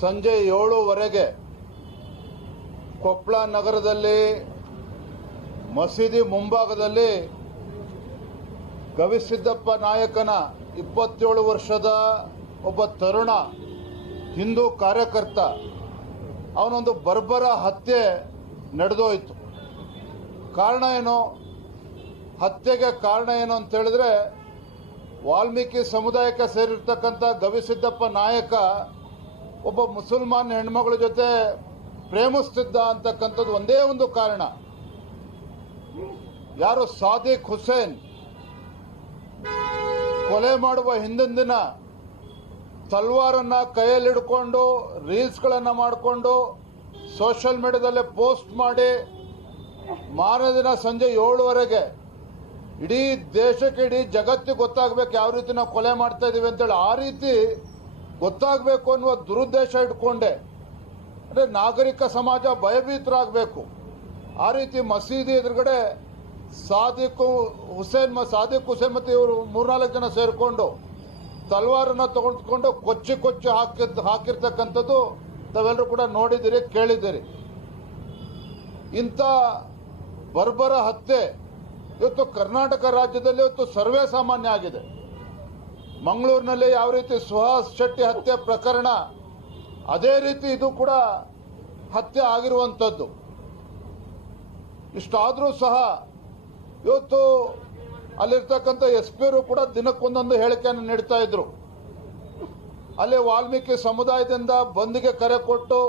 ಸಂಜೆ ಏಳುವರೆಗೆ ಕೊಪ್ಪಳ ನಗರದಲ್ಲಿ, ಮಸೀದಿ ಮುಂಭಾಗದಲ್ಲಿ ಗವಿಸಿದ್ದಪ್ಪ ನಾಯಕನ ಇಪ್ಪತ್ತೇಳು ವರ್ಷದ ಒಬ್ಬ ತರುಣ ಹಿಂದೂ ಕಾರ್ಯಕರ್ತ. ಅವನೊಂದು ಬರ್ಬರ ಹತ್ಯೆ ನಡೆದೋಯ್ತು. ಕಾರಣ ಏನು? ಹತ್ಯೆಗೆ ಕಾರಣ ಏನು ಅಂತ ಹೇಳಿದ್ರೆ, ವಾಲ್ಮೀಕಿ ಸಮುದಾಯಕ್ಕೆ ಸೇರಿರ್ತಕ್ಕಂಥ ಗವಿಸಿದ್ದಪ್ಪ ನಾಯಕ ಒಬ್ಬ ಮುಸಲ್ಮಾನ್ ಹೆಣ್ಮಗಳ ಜೊತೆ ಪ್ರೇಮಿಸ್ತಿದ್ದ ಅಂತಕ್ಕಂಥದ್ದು ಒಂದೇ ಒಂದು ಕಾರಣ. ಯಾರು ಸಾದಿಕ್ ಹುಸೇನ್ ಕೊಲೆ ಮಾಡುವ ಹಿಂದಿನ ದಿನ ತಲ್ವಾರನ್ನ ಕೈಯಲ್ಲಿ ಹಿಡ್ಕೊಂಡು ರೀಲ್ಸ್ಗಳನ್ನ ಮಾಡಿಕೊಂಡು ಸೋಷಿಯಲ್ ಮೀಡಿಯಾದಲ್ಲಿ ಪೋಸ್ಟ್ ಮಾಡಿ ಮಾರನೇ ದಿನ ಸಂಜೆ ಏಳುವರೆಗೆ ಇಡೀ ದೇಶಕ್ಕೆ ಇಡೀ ಜಗತ್ತಿಗೆ ಗೊತ್ತಾಗಬೇಕು ಯಾವ ರೀತಿ ನಾವು ಕೊಲೆ ಮಾಡ್ತಾ ಇದೀವಿ ಅಂತೇಳಿ ಆ ರೀತಿ ಗೊತ್ತಾಗಬೇಕು ಅನ್ನುವ ದುರುದ್ದೇಶ ಇಟ್ಕೊಂಡೆ. ಅಂದರೆ ನಾಗರಿಕ ಸಮಾಜ ಭಯಭೀತರಾಗಬೇಕು. ಆ ರೀತಿ ಮಸೀದಿ ಎದುರುಗಡೆ ಸಾದಿಕ್ ಹುಸೇನ್ ಸಾದಿಕ್ ಹುಸೇನ್ ಮತ್ತು ಇವರು ಮೂರ್ನಾಲ್ಕು ಜನ ಸೇರಿಕೊಂಡು ತಲ್ವಾರನ್ನು ತಗೊಂಡ್ಕೊಂಡು ಕೊಚ್ಚಿ ಕೊಚ್ಚಿ ಹಾಕಿದ್ ಹಾಕಿರ್ತಕ್ಕಂಥದ್ದು ತಾವೆಲ್ಲರೂ ಕೂಡ ನೋಡಿದ್ದೀರಿ ಕೇಳಿದ್ದೀರಿ ಇಂಥ ಬರ್ಬರ ಹತ್ಯೆ ಇವತ್ತು ಕರ್ನಾಟಕ ರಾಜ್ಯದಲ್ಲಿ ಇವತ್ತು ಸರ್ವೇ ಸಾಮಾನ್ಯ ಆಗಿದೆ. ಮಂಗಳೂರಿನಲ್ಲಿ ಯಾವ ರೀತಿ ಸುಹಾಸ್ ಶೆಟ್ಟಿ ಹತ್ಯೆ ಪ್ರಕರಣ, ಅದೇ ರೀತಿ ಇದು ಕೂಡ ಹತ್ಯೆ ಆಗಿರುವಂಥದ್ದು ಇಷ್ಟಾದರೂ ಸಹ ಇವತ್ತು ಅಲ್ಲಿರ್ತಕ್ಕಂಥ ಎಸ್ ಪಿ ಅವರು ಕೂಡ ದಿನಕ್ಕೊಂದೊಂದು ಹೇಳಿಕೆಯನ್ನು ನೀಡ್ತಾ ಇದ್ರು. ಅಲ್ಲಿ ವಾಲ್ಮೀಕಿ ಸಮುದಾಯದಿಂದ ಬಂದಿಗೆ ಕರೆ ಕೊಟ್ಟು,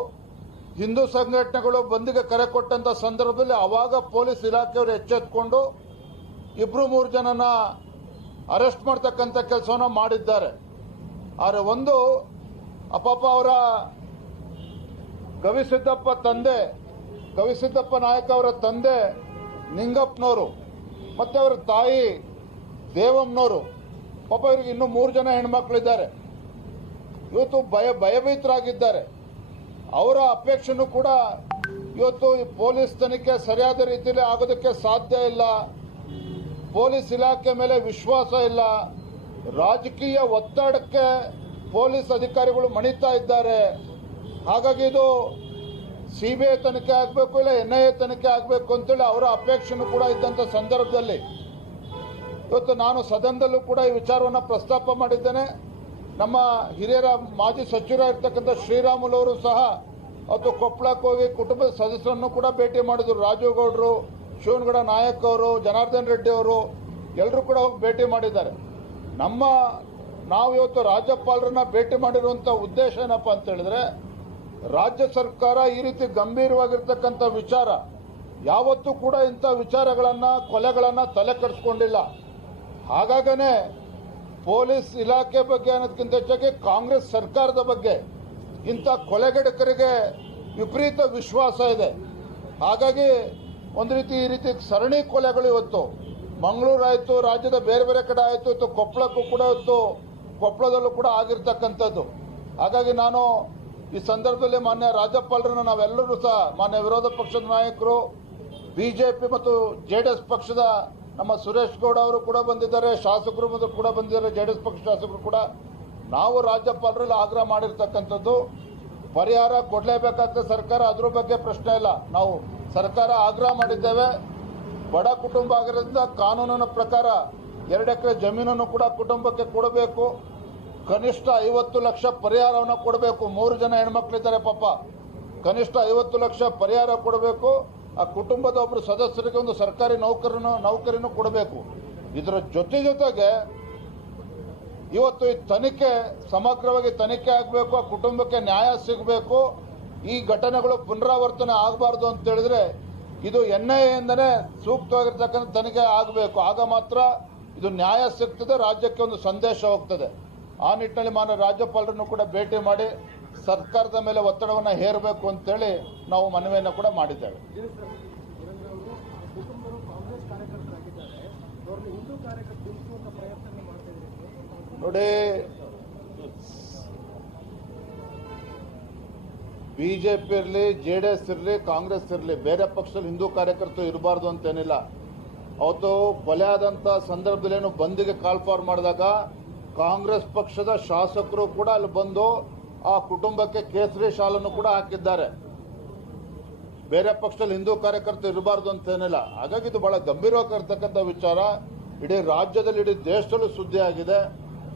ಹಿಂದೂ ಸಂಘಟನೆಗಳು ಬಂದಿಗೆ ಕರೆ ಕೊಟ್ಟಂತ ಸಂದರ್ಭದಲ್ಲಿ ಅವಾಗ ಪೊಲೀಸ್ ಇಲಾಖೆಯವರು ಎಚ್ಚೆತ್ಕೊಂಡು ಇಬ್ರು ಮೂರು ಜನನ ಅರೆಸ್ಟ್ ಮಾಡ್ತಕ್ಕಂಥ ಕೆಲಸವನ್ನು ಮಾಡಿದ್ದಾರೆ. ಆದರೆ ಒಂದು ಅಪಾಪ ಅವರ ಗವಿಸಿದ್ದಪ್ಪ ತಂದೆ ಗವಿಸಿದ್ದಪ್ಪ ನಾಯಕ ಅವರ ತಂದೆ ನಿಂಗಪ್ಪನವರು, ಮತ್ತು ಅವರ ತಾಯಿ ದೇವಮ್ಮನವರು, ಪಾಪ ಇವ್ರಿಗೆ ಇನ್ನೂ ಮೂರು ಜನ ಹೆಣ್ಮಕ್ಳಿದ್ದಾರೆ. ಇವತ್ತು ಭಯ, ಭಯಭೀತರಾಗಿದ್ದಾರೆ. ಅವರ ಅಪೇಕ್ಷೆನೂ ಕೂಡ ಇವತ್ತು ಪೊಲೀಸ್ ತನಿಖೆ ಸರಿಯಾದ ರೀತಿಯಲ್ಲಿ ಆಗೋದಕ್ಕೆ ಸಾಧ್ಯ ಇಲ್ಲ. ಪೊಲೀಸ್ ಇಲಾಖೆ ಮೇಲೆ ವಿಶ್ವಾಸ ಇಲ್ಲ. ರಾಜಕೀಯ ಒತ್ತಡಕ್ಕೆ ಪೊಲೀಸ್ ಅಧಿಕಾರಿಗಳು ಮಣಿತಾ ಇದ್ದಾರೆ. ಹಾಗಾಗಿ ಇದು ಸಿಬಿಐ ತನಿಖೆ ಆಗಬೇಕು ಇಲ್ಲ ಎನ್ ಐ ಎ ತನಿಖೆ ಆಗಬೇಕು ಅಂತೇಳಿ ಅವರ ಅಪೇಕ್ಷೆನೂ ಕೂಡ ಇದ್ದಂಥ ಸಂದರ್ಭದಲ್ಲಿ ಇವತ್ತು ನಾನು ಸದನದಲ್ಲೂ ಕೂಡ ಈ ವಿಚಾರವನ್ನು ಪ್ರಸ್ತಾಪ ಮಾಡಿದ್ದೇನೆ. ನಮ್ಮ ಹಿರಿಯರ ಮಾಜಿ ಸಚಿವರಾಗಿರ್ತಕ್ಕಂಥ ಶ್ರೀರಾಮುಲು ಅವರು ಸಹ ಅವತ್ತು ಕೊಪ್ಪಳಕ್ಕೆ ಹೋಗಿ ಕುಟುಂಬದ ಸದಸ್ಯರನ್ನು ಕೂಡ ಭೇಟಿ ಮಾಡಿದ್ರು. ರಾಜೀವ್ ಗೌಡರು ಶಿವನಗೌಡ ನಾಯಕ್ ಅವರು, ಜನಾರ್ದನ್ ರೆಡ್ಡಿ ಅವರು ಎಲ್ಲರೂ ಕೂಡ ಹೋಗಿ ಭೇಟಿ ಮಾಡಿದ್ದಾರೆ. ನಮ್ಮ ನಾವು ಇವತ್ತು ರಾಜ್ಯಪಾಲರನ್ನ ಭೇಟಿ ಮಾಡಿರುವಂಥ ಉದ್ದೇಶ ಏನಪ್ಪ ಅಂತ ಹೇಳಿದ್ರೆ, ರಾಜ್ಯ ಸರ್ಕಾರ ಈ ರೀತಿ ಗಂಭೀರವಾಗಿರ್ತಕ್ಕಂಥ ವಿಚಾರ, ಯಾವತ್ತೂ ಕೂಡ ಇಂಥ ವಿಚಾರಗಳನ್ನ, ಕೊಲೆಗಳನ್ನ ತಲೆ ಕೆಡಿಸ್ಕೊಂಡಿಲ್ಲ. ಹಾಗಾಗನೇ ಪೊಲೀಸ್ ಇಲಾಖೆ ಬಗ್ಗೆ ಅನ್ನೋದಕ್ಕಿಂತ ಹೆಚ್ಚಾಗಿ ಕಾಂಗ್ರೆಸ್ ಸರ್ಕಾರದ ಬಗ್ಗೆ ಇಂಥ ಕೊಲೆಗಡಕರಿಗೆ ವಿಪರೀತ ವಿಶ್ವಾಸ ಇದೆ. ಹಾಗಾಗಿ ಒಂದು ರೀತಿ ಈ ರೀತಿ ಸರಣಿ ಕೊಲೆಗಳು ಇವತ್ತು. ಮಂಗಳೂರು ಆಯಿತು, ರಾಜ್ಯದ ಬೇರೆ ಬೇರೆ ಕಡೆ ಆಯಿತು, ಇವತ್ತು ಕೊಪ್ಪಳಕ್ಕೂ ಕೂಡ ಇವತ್ತು ಕೊಪ್ಪಳದಲ್ಲೂ ಕೂಡ ಆಗಿರ್ತಕ್ಕಂಥದ್ದು. ಹಾಗಾಗಿ ನಾನು ಈ ಸಂದರ್ಭದಲ್ಲಿ ಮಾನ್ಯ ರಾಜ್ಯಪಾಲರನ್ನು ನಾವೆಲ್ಲರೂ ಸಹ, ಮಾನ್ಯ ವಿರೋಧ ಪಕ್ಷದ ನಾಯಕರು, ಬಿಜೆಪಿ ಮತ್ತು ಜೆ ಡಿ ಎಸ್ ಪಕ್ಷದ ನಮ್ಮ ಸುರೇಶ್ ಗೌಡ ಅವರು ಕೂಡ ಬಂದಿದ್ದಾರೆ, ಶಾಸಕರು ಕೂಡ ಬಂದಿದ್ದಾರೆ ಜೆ ಡಿ ಎಸ್ ಪಕ್ಷ ಶಾಸಕರು ಕೂಡ. ನಾವು ರಾಜ್ಯಪಾಲರಲ್ಲಿ ಆಗ್ರಹ ಮಾಡಿರ್ತಕ್ಕಂಥದ್ದು ಪರಿಹಾರ ಕೊಡಲೇಬೇಕಾಗ್ತದೆ ಸರ್ಕಾರ ಅದ್ರ ಬಗ್ಗೆ ಪ್ರಶ್ನೆ ಇಲ್ಲ. ನಾವು ಸರ್ಕಾರ ಆಗ್ರಹ ಮಾಡಿದ್ದೇವೆ. ಬಡ ಕುಟುಂಬ ಆಗಿರೋದ್ರಿಂದ ಕಾನೂನಿನ ಪ್ರಕಾರ ಎರಡು ಎಕರೆ ಜಮೀನನ್ನು ಕೂಡ ಕುಟುಂಬಕ್ಕೆ ಕೊಡಬೇಕು. ಕನಿಷ್ಠ ಐವತ್ತು ಲಕ್ಷ ಪರಿಹಾರವನ್ನು ಕೊಡಬೇಕು. ಮೂರು ಜನ ಹೆಣ್ಮಕ್ಳಿದ್ದಾರೆ ಪಾಪ. ಕನಿಷ್ಠ ಐವತ್ತು ಲಕ್ಷ ಪರಿಹಾರ ಕೊಡಬೇಕು. ಆ ಕುಟುಂಬದ ಒಬ್ಬರು ಸದಸ್ಯರಿಗೆ ಒಂದು ಸರ್ಕಾರಿ ನೌಕರನ ನೌಕರಿನೂ ಕೊಡಬೇಕು. ಇದರ ಜೊತೆ ಜೊತೆಗೆ ಇವತ್ತು ಈ ತನಿಖೆ, ಸಮಗ್ರವಾಗಿ ತನಿಖೆ ಆಗಬೇಕು, ಆ ಕುಟುಂಬಕ್ಕೆ ನ್ಯಾಯ ಸಿಗಬೇಕು, ಈ ಘಟನೆಗಳು ಪುನರಾವರ್ತನೆ ಆಗಬಾರ್ದು ಅಂತ ಹೇಳಿದ್ರೆ ಇದು ಎನ್ ಐ ಎಂದನೇ ಸೂಕ್ತವಾಗಿರ್ತಕ್ಕಂಥ ತನಿಖೆ ಆಗಬೇಕು. ಆಗ ಮಾತ್ರ ಇದು ನ್ಯಾಯ ಸಿಗ್ತದೆ, ರಾಜ್ಯಕ್ಕೆ ಒಂದು ಸಂದೇಶ ಹೋಗ್ತದೆ. ಆ ನಿಟ್ಟಿನಲ್ಲಿ ಮಾನ್ಯ ರಾಜ್ಯಪಾಲರನ್ನು ಕೂಡ ಭೇಟಿ ಮಾಡಿ ಸರ್ಕಾರದ ಮೇಲೆ ಒತ್ತಡವನ್ನು ಹೇರಬೇಕು ಅಂತೇಳಿ ನಾವು ಮನವಿಯನ್ನು ಕೂಡ ಮಾಡಿದ್ದೇವೆ. ನೋಡಿ. ಬಿಜೆಪಿ ಇರಲಿ ಜೆ ಡಿ ಎಸ್ ಇರಲಿ ಕಾಂಗ್ರೆಸ್ ಇರಲಿ, ಬೇರೆ ಪಕ್ಷದಲ್ಲಿ ಹಿಂದೂ ಕಾರ್ಯಕರ್ತರು ಇರಬಾರ್ದು ಅಂತೇನಿಲ್ಲ ಅವತ್ತು ಕೊಲೆ ಆದಂಥ ಸಂದರ್ಭದಲ್ಲಿ ಏನು ಬಂದಿಗೆ ಕಾಲ್ ಫಾರ್ ಮಾಡಿದಾಗ ಕಾಂಗ್ರೆಸ್ ಪಕ್ಷದ ಶಾಸಕರು ಕೂಡ ಅಲ್ಲಿ ಬಂದು ಆ ಕುಟುಂಬಕ್ಕೆ ಕೇಸರಿ ಶಾಲನ್ನು ಕೂಡ ಹಾಕಿದ್ದಾರೆ. ಬೇರೆ ಪಕ್ಷದಲ್ಲಿ ಹಿಂದೂ ಕಾರ್ಯಕರ್ತರು ಇರಬಾರ್ದು ಅಂತೇನಿಲ್ಲ ಹಾಗಾಗಿ ಇದು ಬಹಳ ಗಂಭೀರವಾಗಿರ್ತಕ್ಕಂಥ ವಿಚಾರ. ಇಡೀ ರಾಜ್ಯದಲ್ಲಿ, ಇಡೀ ದೇಶದಲ್ಲೂ ಸುದ್ದಿ ಆಗಿದೆ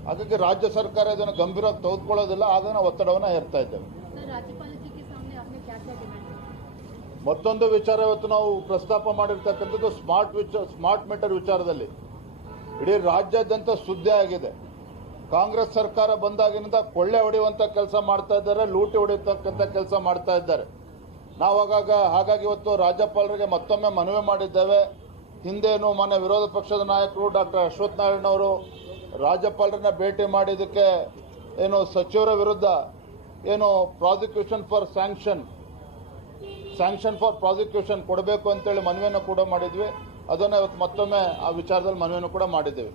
ಹಾಗಾಗಿ ರಾಜ್ಯ ಸರ್ಕಾರ ಇದನ್ನು ಗಂಭೀರವಾಗಿ ತೆಗೆದುಕೊಳ್ಳೋದಿಲ್ಲ ಅದನ್ನು ಒತ್ತಡವನ್ನು ಹೇರ್ತಾ ಇದ್ದೇವೆ. ಮತ್ತೊಂದು ವಿಚಾರ ಇವತ್ತು ನಾವು ಪ್ರಸ್ತಾಪ ಮಾಡಿರ್ತಕ್ಕಂಥದ್ದು ಸ್ಮಾರ್ಟ್ ವಿಚಾರ ಸ್ಮಾರ್ಟ್ ಮೀಟರ್ ವಿಚಾರದಲ್ಲಿ. ಇಡೀ ರಾಜ್ಯಾದ್ಯಂತ ಸುದ್ದಿ ಆಗಿದೆ. ಕಾಂಗ್ರೆಸ್ ಸರ್ಕಾರ ಬಂದಾಗಿನಿಂದ ಕೊಳ್ಳೆ ಹೊಡೆಯುವಂಥ ಕೆಲಸ ಮಾಡ್ತಾ ಇದ್ದಾರೆ ಲೂಟಿ ಹೊಡೆಯತಕ್ಕಂಥ ಕೆಲಸ ಮಾಡ್ತಾ ಇದ್ದಾರೆ. ನಾವು ಆಗಾಗ ಹಾಗಾಗಿ ಇವತ್ತು ರಾಜ್ಯಪಾಲರಿಗೆ ಮತ್ತೊಮ್ಮೆ ಮನವಿ ಮಾಡಿದ್ದೇವೆ. ಹಿಂದೇನು ಮನೆ ವಿರೋಧ ಪಕ್ಷದ ನಾಯಕರು ಡಾಕ್ಟರ್ ಅಶ್ವತ್ಥನಾರಾಯಣ ಅವರು ರಾಜ್ಯಪಾಲರನ್ನ ಭೇಟಿ ಮಾಡಿದ್ದಕ್ಕೆ ಏನು ಸಚಿವರ ವಿರುದ್ಧ ಏನು prosecution for sanction sanction for prosecution ಕೊಡಬೇಕು ಅಂತೇಳಿ ಮನವಿಯನ್ನು ಕೂಡ ಮಾಡಿದ್ವಿ. ಅದನ್ನು ಇವತ್ತು ಮತ್ತೊಮ್ಮೆ ಆ ವಿಚಾರದಲ್ಲಿ ಮನವಿಯನ್ನು ಕೂಡ ಮಾಡಿದ್ದೇವೆ.